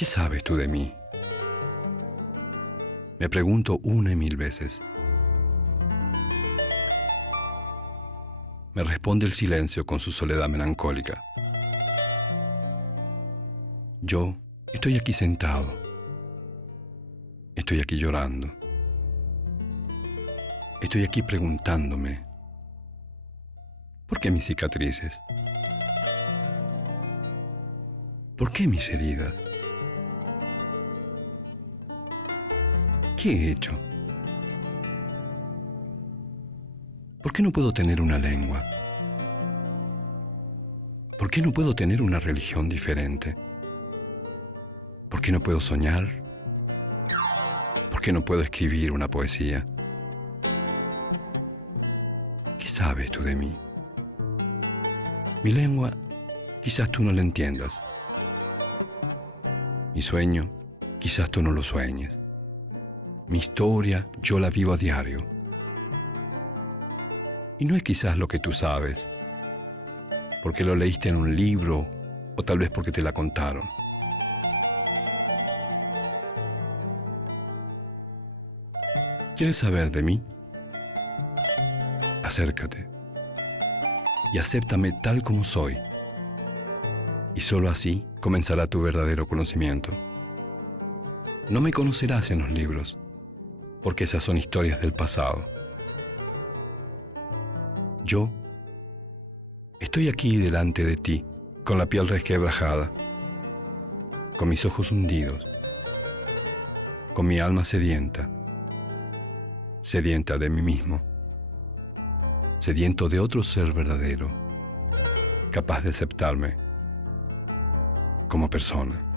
¿Qué sabes tú de mí? Me pregunto una y mil veces. Me responde el silencio con su soledad melancólica. Yo estoy aquí sentado. Estoy aquí llorando. Estoy aquí preguntándome, ¿por qué mis cicatrices? ¿Por qué mis heridas? ¿Qué he hecho? ¿Por qué no puedo tener una lengua? ¿Por qué no puedo tener una religión diferente? ¿Por qué no puedo soñar? ¿Por qué no puedo escribir una poesía? ¿Qué sabes tú de mí? Mi lengua, quizás tú no la entiendas. Mi sueño, quizás tú no lo sueñes. Mi historia, yo la vivo a diario. Y no es quizás lo que tú sabes, porque lo leíste en un libro o tal vez porque te la contaron. ¿Quieres saber de mí? Acércate y acéptame tal como soy. Y solo así comenzará tu verdadero conocimiento. No me conocerás en los libros, porque esas son historias del pasado. Yo estoy aquí delante de ti, con la piel resquebrajada, con mis ojos hundidos, con mi alma sedienta, sedienta de mí mismo, sediento de otro ser verdadero, capaz de aceptarme como persona.